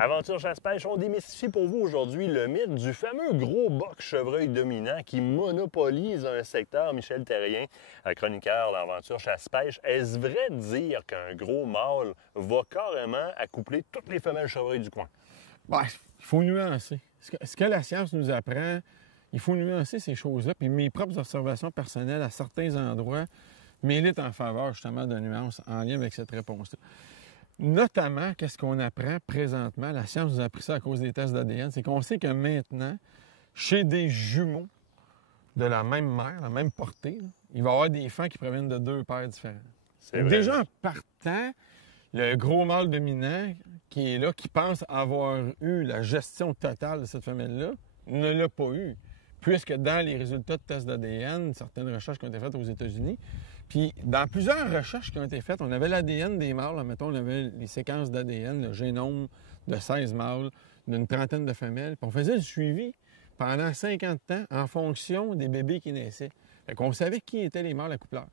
Aventure chasse-pêche, on démystifie pour vous aujourd'hui le mythe du fameux gros boc chevreuil dominant qui monopolise un secteur. Michel Terrien, chroniqueur d'Aventure chasse-pêche. Est-ce vrai de dire qu'un gros mâle va carrément accoupler toutes les femelles chevreuils du coin? Bien, il faut nuancer. Ce que la science nous apprend, il faut nuancer ces choses-là. Puis mes propres observations personnelles à certains endroits militent en faveur justement de nuances en lien avec cette réponse-là. Notamment, qu'est-ce qu'on apprend présentement, la science nous a appris ça à cause des tests d'ADN, c'est qu'on sait que maintenant, chez des jumeaux de la même mère, la même portée, là, il va y avoir des fans qui proviennent de deux pères différents. Déjà en partant, le gros mâle dominant qui est là, qui pense avoir eu la gestion totale de cette femelle-là, ne l'a pas eu. Puisque dans les résultats de tests d'ADN, certaines recherches qui ont été faites aux États-Unis, puis dans plusieurs recherches qui ont été faites, on avait l'ADN des mâles, mettons, on avait les séquences d'ADN, le génome de 16 mâles, d'une trentaine de femelles, puis on faisait le suivi pendant 50 ans en fonction des bébés qui naissaient. Fait qu'on savait qui étaient les mâles accoupleurs.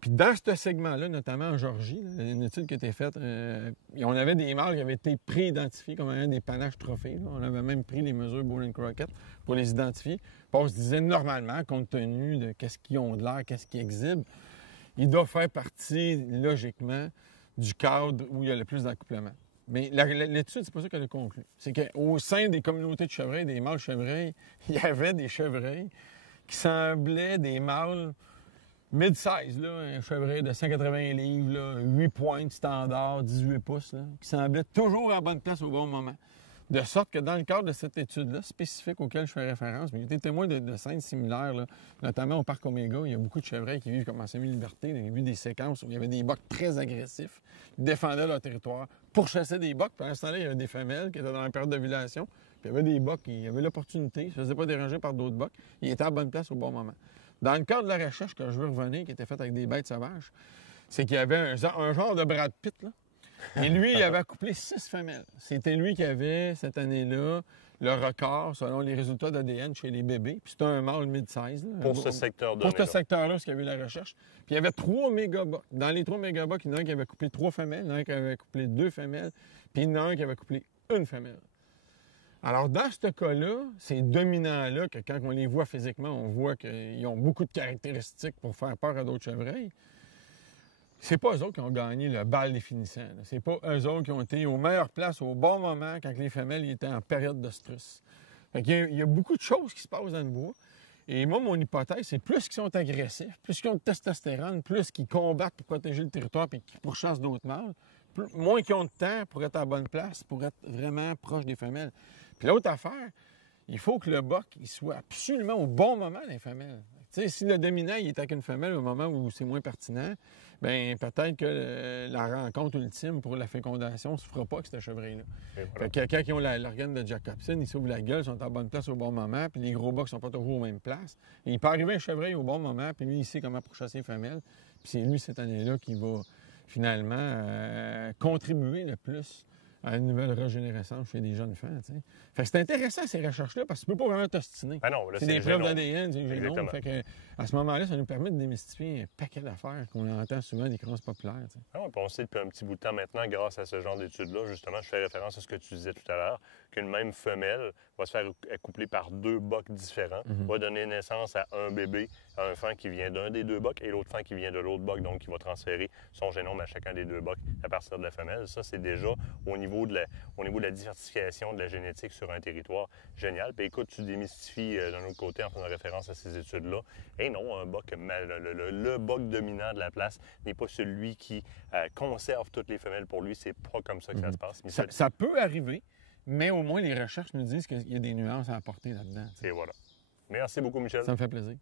Puis dans ce segment-là, notamment en Georgie, là, une étude qui a été faite, on avait des mâles qui avaient été pré-identifiés comme ayant des panaches trophées. Là. On avait même pris les mesures Bowen Crockett pour les identifier. Puis on se disait normalement, compte tenu de qu'est-ce qu'ils ont de l'air, qu'est-ce qu'ils exhibent, ils doivent faire partie, logiquement, du cadre où il y a le plus d'accouplement. Mais l'étude, c'est pas ça qu'elle a conclu. C'est qu'au sein des communautés de chevreuils, des mâles chevreuils, il y avait des chevreuils qui semblaient des mâles mid-size, là, un chevreuil de 180 livres, là, 8 pointes standard, 18 pouces, là, qui semblait toujours à bonne place au bon moment. De sorte que dans le cadre de cette étude-là, spécifique auquel je fais référence, mais j'ai été témoin de scènes similaires, là, notamment au parc Omega, il y a beaucoup de chevreuils qui vivent comme en semi-liberté. J'ai vu des séquences où il y avait des bocs très agressifs, qui défendaient leur territoire, pourchassaient des bocs. Pendant ce temps-là, il y avait des femelles qui étaient dans la période d'ovulation, puis il y avait des bocs qui avaient l'opportunité, ils ne se faisaient pas déranger par d'autres bocs, ils étaient à bonne place au bon moment. Dans le cadre de la recherche que je veux revenir, qui était faite avec des bêtes sauvages, c'est qu'il y avait un genre de Brad Pitt, là. Et lui, il avait accouplé 6 femelles. C'était lui qui avait, cette année-là, le record selon les résultats d'ADN chez les bébés. Puis c'était un mâle mid-size. Là, pour ce secteur-là. Pour ce secteur-là, ce qu'il y avait eu la recherche. Puis il y avait 3 mégabocs. Dans les 3 mégabocs, il y en a un qui avait accouplé 3 femelles, il y en a un qui avait accouplé 2 femelles, puis il y en a un qui avait accouplé 1 femelle. Alors, dans ce cas-là, ces dominants-là, que quand on les voit physiquement, on voit qu'ils ont beaucoup de caractéristiques pour faire peur à d'autres chevreuils, c'est pas eux autres qui ont gagné le bal définissant. Là. C'est pas eux autres qui ont été aux meilleures places au bon moment quand les femelles étaient en période de stress. Fait qu'il y a beaucoup de choses qui se passent dans le bois. Et moi, mon hypothèse, c'est plus qu'ils sont agressifs, plus qu'ils ont de testostérone, plus qu'ils combattent pour protéger le territoire et qu'ils pourchassent d'autres mâles, moins qu'ils ont de temps pour être à la bonne place, pour être vraiment proche des femelles. Puis l'autre affaire, il faut que le boc il soit absolument au bon moment des femelles. T'sais, si le dominant il est avec une femelle au moment où c'est moins pertinent, bien peut-être que la rencontre ultime pour la fécondation ne se fera pas avec ce chevreuil-là. Voilà. Fait que quand ils ont l'organe de Jacobson, ils s'ouvrent la gueule, ils sont à bonne place au bon moment, puis les gros bocs sont pas toujours aux mêmes places. Et il peut arriver un chevreuil au bon moment, puis lui, il sait comment pourchasser les femelles. Puis c'est lui, cette année-là, qui va finalement contribuer le plus à une nouvelle régénérescence chez des jeunes femmes. T'sais. Fait que c'est intéressant ces recherches-là parce que tu peux pas vraiment t'ostiner. Ah non, là, c'est des preuves d'ADN, c'est des génomes. Fait que, à ce moment-là, ça nous permet de démystifier un paquet d'affaires qu'on entend souvent des creences populaires. T'sais. Ah oui, puis on sait depuis un petit bout de temps maintenant, grâce à ce genre d'études-là, justement, je fais référence à ce que tu disais tout à l'heure, qu'une même femelle va se faire accoupler par 2 bocs différents, va donner naissance à un bébé, à un fan qui vient d'un des 2 bocs et l'autre fan qui vient de l'autre boc, donc qui va transférer son génome à chacun des 2 bocs à partir de la femelle. Ça, c'est déjà au niveau de la diversification de la génétique sur un territoire génial. Puis écoute, tu démystifies d'un autre côté en faisant référence à ces études-là. Et non, un boc, le boc dominant de la place n'est pas celui qui conserve toutes les femelles pour lui. C'est pas comme ça que ça se passe. Ça peut arriver, mais au moins les recherches nous disent qu'il y a des nuances à apporter là-dedans. Et voilà. Merci beaucoup, Michel. Ça me fait plaisir.